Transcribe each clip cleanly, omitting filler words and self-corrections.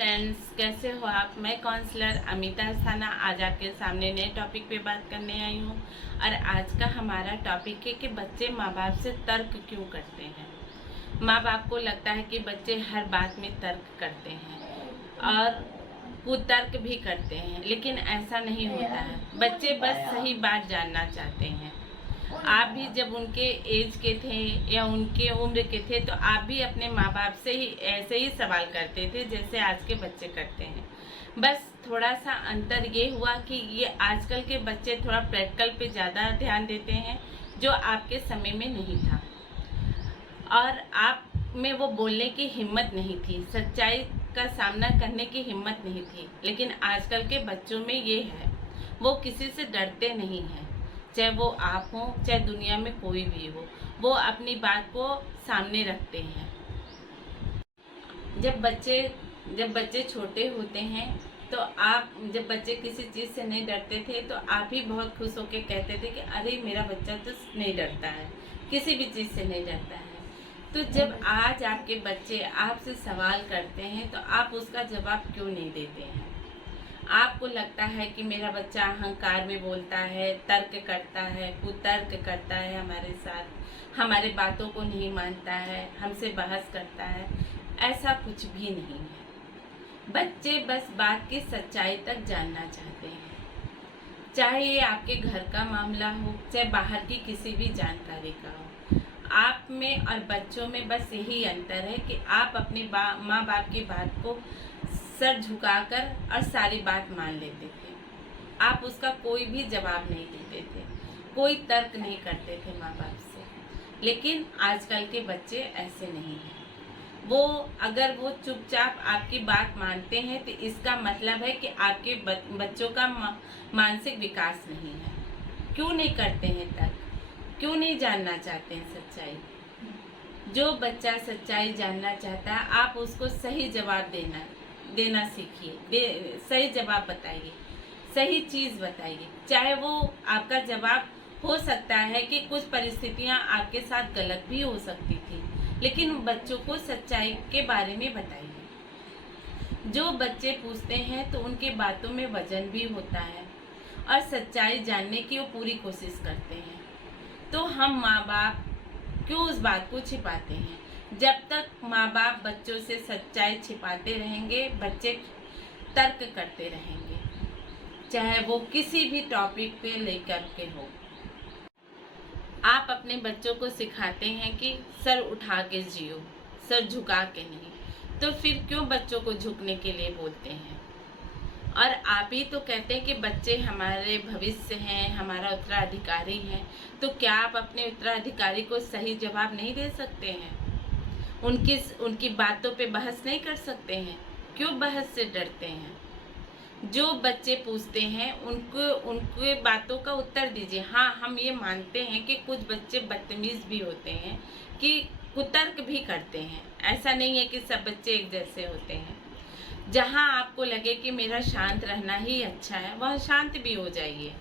Friends, कैसे हो आप। मैं काउंसलर अमिता अस्थाना आज आपके सामने नए टॉपिक पे बात करने आई हूँ। और आज का हमारा टॉपिक है कि बच्चे माँ बाप से तर्क क्यों करते हैं। माँ बाप को लगता है कि बच्चे हर बात में तर्क करते हैं और कुतर्क भी करते हैं, लेकिन ऐसा नहीं होता है। बच्चे बस सही बात जानना चाहते हैं। आप भी जब उनके एज के थे या उनके उम्र के थे तो आप भी अपने माँ बाप से ही ऐसे ही सवाल करते थे जैसे आज के बच्चे करते हैं। बस थोड़ा सा अंतर ये हुआ कि ये आजकल के बच्चे थोड़ा प्रैक्टिकल पे ज़्यादा ध्यान देते हैं, जो आपके समय में नहीं था। और आप में वो बोलने की हिम्मत नहीं थी, सच्चाई का सामना करने की हिम्मत नहीं थी। लेकिन आजकल के बच्चों में ये है, वो किसी से डरते नहीं हैं। चाहे वो आप हो, चाहे दुनिया में कोई भी हो, वो अपनी बात को सामने रखते हैं। जब बच्चे छोटे होते हैं तो जब बच्चे किसी चीज़ से नहीं डरते थे तो आप ही बहुत खुश होकर कहते थे कि अरे मेरा बच्चा तो नहीं डरता है, किसी भी चीज़ से नहीं डरता है। तो जब आज आपके बच्चे आपसे सवाल करते हैं तो आप उसका जवाब क्यों नहीं देते हैं। आपको लगता है कि मेरा बच्चा अहंकार में बोलता है, तर्क करता है, कुतर्क करता है हमारे साथ, हमारे बातों को नहीं मानता है, हमसे बहस करता है। ऐसा कुछ भी नहीं है। बच्चे बस बात की सच्चाई तक जानना चाहते हैं। चाहे ये आपके घर का मामला हो, चाहे बाहर की किसी भी जानकारी का हो। आप में और बच्चों में बस यही अंतर है कि आप अपने माँ बाप की बात को सर झुकाकर और सारी बात मान लेते थे। आप उसका कोई भी जवाब नहीं देते थे, कोई तर्क नहीं करते थे माँ बाप से। लेकिन आजकल के बच्चे ऐसे नहीं हैं। अगर वो चुपचाप आपकी बात मानते हैं तो इसका मतलब है कि आपके बच्चों का मानसिक विकास नहीं है। क्यों नहीं करते हैं तर्क, क्यों नहीं जानना चाहते हैं सच्चाई। जो बच्चा सच्चाई जानना चाहता है आप उसको सही जवाब देना सीखिए, सही जवाब बताइए, सही चीज़ बताइए। चाहे वो आपका जवाब हो सकता है कि कुछ परिस्थितियां आपके साथ गलत भी हो सकती थी, लेकिन बच्चों को सच्चाई के बारे में बताइए। जो बच्चे पूछते हैं तो उनकी बातों में वजन भी होता है और सच्चाई जानने की वो पूरी कोशिश करते हैं। तो हम माँ बाप क्यों उस बात को छिपाते हैं। जब तक माँ बाप बच्चों से सच्चाई छिपाते रहेंगे, बच्चे तर्क करते रहेंगे, चाहे वो किसी भी टॉपिक पे लेकर के हो। आप अपने बच्चों को सिखाते हैं कि सर उठा के जियो, सर झुका के नहीं, तो फिर क्यों बच्चों को झुकने के लिए बोलते हैं। और आप ही तो कहते हैं कि बच्चे हमारे भविष्य हैं, हमारा उत्तराधिकारी हैं। तो क्या आप अपने उत्तराधिकारी को सही जवाब नहीं दे सकते हैं, उनकी बातों पे बहस नहीं कर सकते हैं। क्यों बहस से डरते हैं। जो बच्चे पूछते हैं उनके बातों का उत्तर दीजिए। हाँ, हम ये मानते हैं कि कुछ बच्चे बदतमीज भी होते हैं, कि कुतर्क भी करते हैं। ऐसा नहीं है कि सब बच्चे एक जैसे होते हैं। जहाँ आपको लगे कि मेरा शांत रहना ही अच्छा है, वह शांत भी हो जाइए।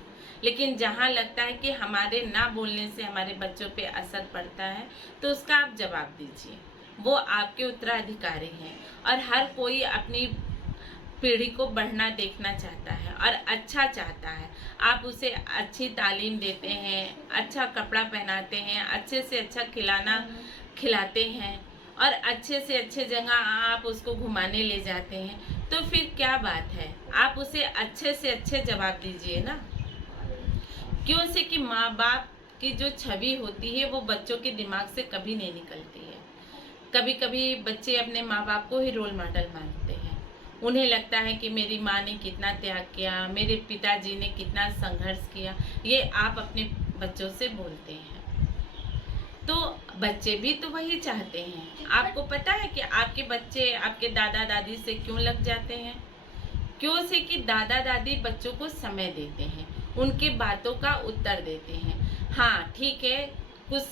लेकिन जहाँ लगता है कि हमारे ना बोलने से हमारे बच्चों पे असर पड़ता है, तो उसका आप जवाब दीजिए। वो आपके उत्तराधिकारी हैं और हर कोई अपनी पीढ़ी को बढ़ना देखना चाहता है और अच्छा चाहता है। आप उसे अच्छी तालीम देते हैं, अच्छा कपड़ा पहनाते हैं, अच्छे से अच्छा खिलाते हैं और अच्छे से अच्छे जगह आप उसको घुमाने ले जाते हैं, तो फिर क्या बात है। आप उसे अच्छे से अच्छे जवाब दीजिए ना। क्यों से कि माँ बाप की जो छवि होती है वो बच्चों के दिमाग से कभी नहीं निकलती है। कभी कभी बच्चे अपने माँ बाप को ही रोल मॉडल मानते हैं। उन्हें लगता है कि मेरी माँ ने कितना त्याग किया, मेरे पिताजी ने कितना संघर्ष किया। ये आप अपने बच्चों से बोलते हैं, तो बच्चे भी तो वही चाहते हैं। आपको पता है कि आपके बच्चे आपके दादा दादी से क्यों लग जाते हैं। क्यों से कि दादा दादी बच्चों को समय देते हैं, उनके बातों का उत्तर देते हैं। हाँ ठीक है, कुछ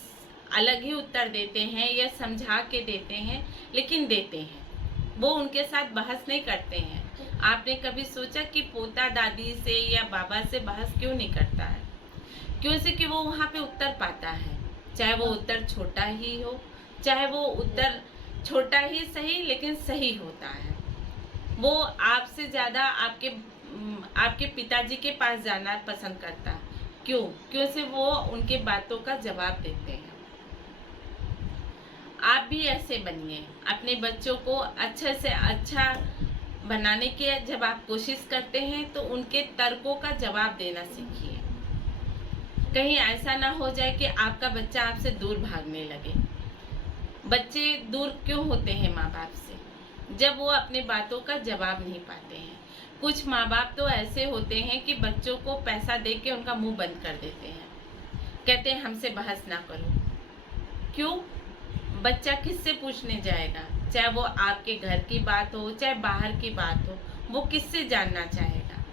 अलग ही उत्तर देते हैं या समझा के देते हैं, लेकिन देते हैं। वो उनके साथ बहस नहीं करते हैं। आपने कभी सोचा कि पोता दादी से या बाबा से बहस क्यों नहीं करता है। क्यों से कि वो वहाँ पे उत्तर पाता है, चाहे वो उत्तर छोटा ही हो, चाहे वो उत्तर छोटा ही सही लेकिन सही होता है। वो आपसे ज़्यादा आपके पिताजी के पास जाना पसंद करता है। क्यों? क्योंकि वो उनके बातों का जवाब देते हैं। आप भी ऐसे बनिए, अपने बच्चों को अच्छे से अच्छा बनाने की जब आप कोशिश करते हैं तो उनके तर्कों का जवाब देना सीखिए। कहीं ऐसा ना हो जाए कि आपका बच्चा आपसे दूर भागने लगे। बच्चे दूर क्यों होते हैं माँ बाप से? जब वो अपने बातों का जवाब नहीं पाते हैं। कुछ माँ बाप तो ऐसे होते हैं कि बच्चों को पैसा दे के उनका मुंह बंद कर देते हैं, कहते हैं हमसे बहस ना करो। क्यों? बच्चा किससे पूछने जाएगा? चाहे वो आपके घर की बात हो, चाहे बाहर की बात हो, वो किससे जानना चाहेगा?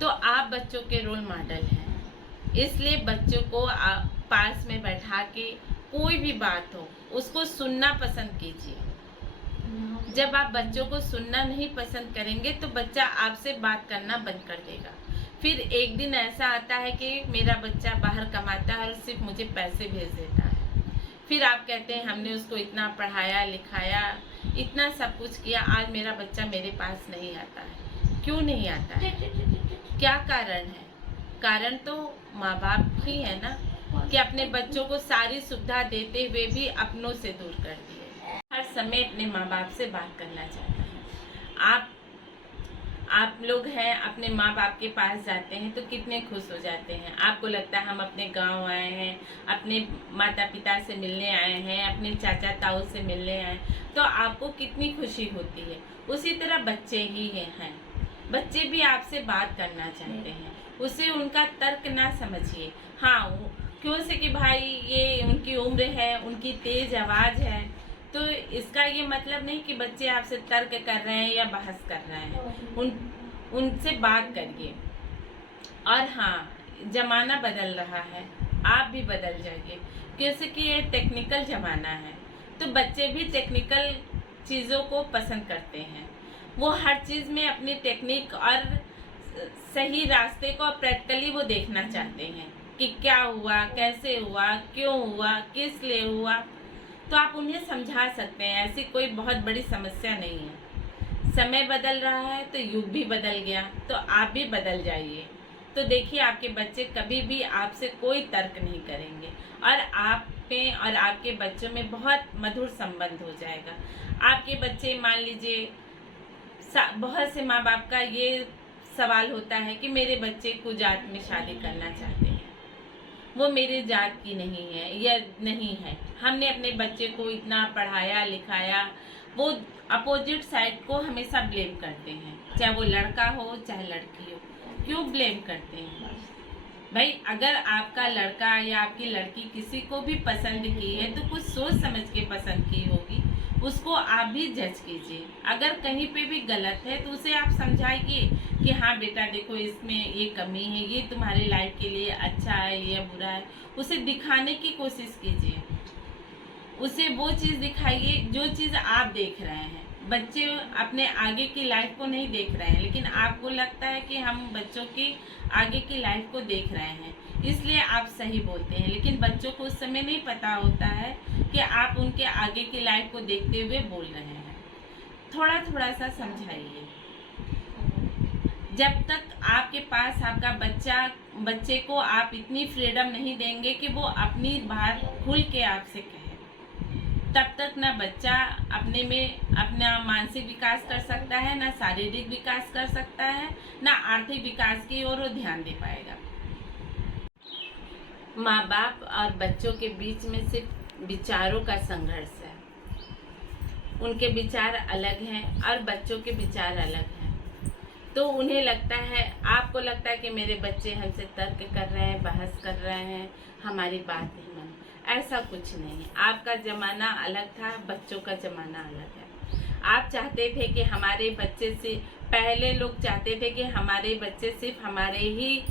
तो आप बच्चों के रोल मॉडल हैं, इसलिए बच्चों को पास में बैठा के कोई भी बात हो उसको सुनना पसंद कीजिए। जब आप बच्चों को सुनना नहीं पसंद करेंगे तो बच्चा आपसे बात करना बंद कर देगा। फिर एक दिन ऐसा आता है कि मेरा बच्चा बाहर कमाता है और सिर्फ मुझे पैसे भेज देता है। फिर आप कहते हैं हमने उसको इतना पढ़ाया लिखाया, इतना सब कुछ किया, आज मेरा बच्चा मेरे पास नहीं आता है। क्यों नहीं आता है? क्या कारण है? कारण तो माँ बाप ही है ना, कि अपने बच्चों को सारी सुविधा देते हुए भी अपनों से दूर कर दिए। हर समय अपने माँ बाप से बात करना चाहता है। आप लोग हैं, अपने माँ बाप के पास जाते हैं तो कितने खुश हो जाते हैं। आपको लगता है हम अपने गांव आए हैं, अपने माता पिता से मिलने आए हैं, अपने चाचा ताऊ से मिलने आए, तो आपको कितनी खुशी होती है। उसी तरह बच्चे ही हैं, बच्चे भी आपसे बात करना चाहते हैं। उसे उनका तर्क ना समझिए। हाँ, क्यों से कि भाई ये उनकी उम्र है, उनकी तेज आवाज़ है, तो इसका ये मतलब नहीं कि बच्चे आपसे तर्क कर रहे हैं या बहस कर रहे हैं। उनसे बात करिए। और हाँ, ज़माना बदल रहा है, आप भी बदल जाइए, क्योंकि कि ये टेक्निकल ज़माना है, तो बच्चे भी टेक्निकल चीज़ों को पसंद करते हैं। वो हर चीज़ में अपनी टेक्निक और सही रास्ते को प्रैक्टिकली वो देखना चाहते हैं कि क्या हुआ, कैसे हुआ, क्यों हुआ, किस लिए हुआ। तो आप उन्हें समझा सकते हैं, ऐसी कोई बहुत बड़ी समस्या नहीं है। समय बदल रहा है तो युग भी बदल गया, तो आप भी बदल जाइए। तो देखिए आपके बच्चे कभी भी आपसे कोई तर्क नहीं करेंगे और आप में और आपके बच्चों में बहुत मधुर संबंध हो जाएगा। आपके बच्चे, मान लीजिए, बहुत से माँ बाप का ये सवाल होता है कि मेरे बच्चे को जात में शादी करना चाहते हैं, वो मेरे जात की नहीं है या नहीं है, हमने अपने बच्चे को इतना पढ़ाया लिखाया। वो अपोजिट साइड को हमेशा ब्लेम करते हैं, चाहे वो लड़का हो चाहे लड़की हो। क्यों ब्लेम करते हैं भाई? अगर आपका लड़का या आपकी लड़की किसी को भी पसंद की है तो कुछ सोच समझ के पसंद की होगी, उसको आप भी जज कीजिए। अगर कहीं पे भी गलत है तो उसे आप समझाइए कि हाँ बेटा देखो इसमें ये कमी है, ये तुम्हारे लाइफ के लिए अच्छा है या बुरा है। उसे दिखाने की कोशिश कीजिए, उसे वो चीज़ दिखाइए जो चीज़ आप देख रहे हैं। बच्चे अपने आगे की लाइफ को नहीं देख रहे हैं, लेकिन आपको लगता है कि हम बच्चों की आगे की लाइफ को देख रहे हैं, इसलिए आप सही बोलते हैं। लेकिन बच्चों को उस समय नहीं पता होता है कि आप उनके आगे की लाइफ को देखते हुए बोल रहे हैं। थोड़ा थोड़ा सा समझाइए। जब तक आपके पास आपका बच्चे को आप इतनी फ्रीडम नहीं देंगे कि वो अपनी बात खुल के आपसे कहे, तब तक ना बच्चा अपने में अपना मानसिक विकास कर सकता है, ना शारीरिक विकास कर सकता है, ना आर्थिक विकास की ओर वो ध्यान दे पाएगा। माँ बाप और बच्चों के बीच में सिर्फ विचारों का संघर्ष है। उनके विचार अलग हैं और बच्चों के विचार अलग हैं। तो उन्हें लगता है, आपको लगता है कि मेरे बच्चे हमसे तर्क कर रहे हैं, बहस कर रहे हैं, हमारी बात नहीं मानी। ऐसा कुछ नहीं। आपका ज़माना अलग था, बच्चों का ज़माना अलग है। आप चाहते थे कि हमारे बच्चे से, पहले लोग चाहते थे कि हमारे बच्चे सिर्फ हमारे ही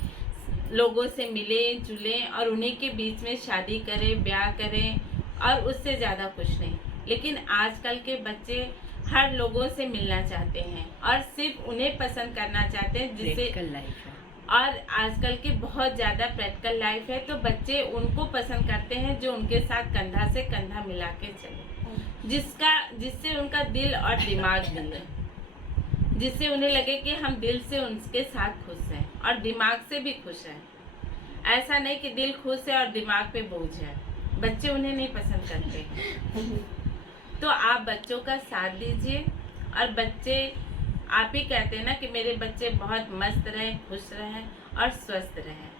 लोगों से मिले जुले और उन्हीं के बीच में शादी करें, ब्याह करें और उससे ज़्यादा कुछ नहीं। लेकिन आजकल के बच्चे हर लोगों से मिलना चाहते हैं और सिर्फ उन्हें पसंद करना चाहते हैं जिससे लाइफ है। और आजकल की बहुत ज़्यादा प्रैक्टिकल लाइफ है, तो बच्चे उनको पसंद करते हैं जो उनके साथ कंधा से कंधा मिला के चले, जिससे उनका दिल और दिमाग मिले, जिससे उन्हें लगे कि हम दिल से उनके साथ खुश हैं और दिमाग से भी खुश हैं। ऐसा नहीं कि दिल खुश है और दिमाग पे बोझ है, बच्चे उन्हें नहीं पसंद करते। तो आप बच्चों का साथ दीजिए, और बच्चे आप ही कहते हैं ना कि मेरे बच्चे बहुत मस्त रहें, खुश रहें और स्वस्थ रहें,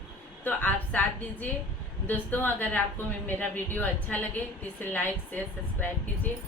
तो आप साथ दीजिए। दोस्तों, अगर आपको मेरा वीडियो अच्छा लगे तो इसे लाइक शेयर सब्सक्राइब कीजिए।